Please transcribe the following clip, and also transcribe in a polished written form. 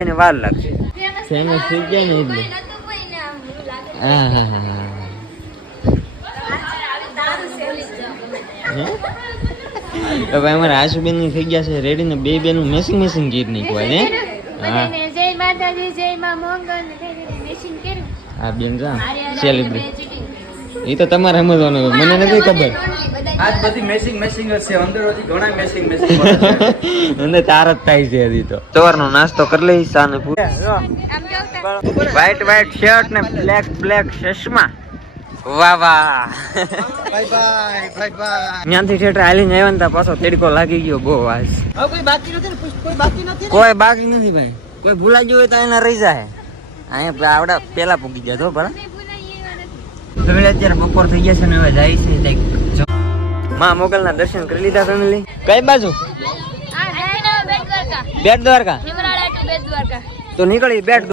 એને વાર લાગશે ફેમસ થઈ જાય ને એટલે હવે અમારા આશુબેન ની થઈ ગયા છે રેડી ને બે બેનું મેસિંગ ગીત નીકળે ને જય માતાજી જય માં મોંગલ મેચિંગ કર્યું આ બેન જા સેલિબ્રેટ એ તો તમારે સમજવાનું મને નથી ખબર આજ બધી મેચિંગ હશે અંદરથી ઘણા મેચિંગ અંદર તાર જ થાય છે હજી તો સવારનો નાસ્તો કરી લઈ સાને વ્હાઈટ શર્ટ ને બ્લેક ચશ્મા વાહ વાહ ત્યાંથી થિયેટર હાલીને આવ્યા ને પાછો તેડકો લાગી ગયો બહુ આજ કોઈ બાકી નથી ભાઈ કોઈ ભૂલા ગયું હોય તો એના રહી જાય અહીંયા આવડા પેલા પૂગી ગયા તો ભલા ફેમિલી અત્યારે બપોર થઈ ગયા છે ને હવે જાય છે માં મોગલ ના દર્શન કરી લીધા ફેમિલી કઈ બાજુ બેટ દ્વારકા તો નીકળી બેટ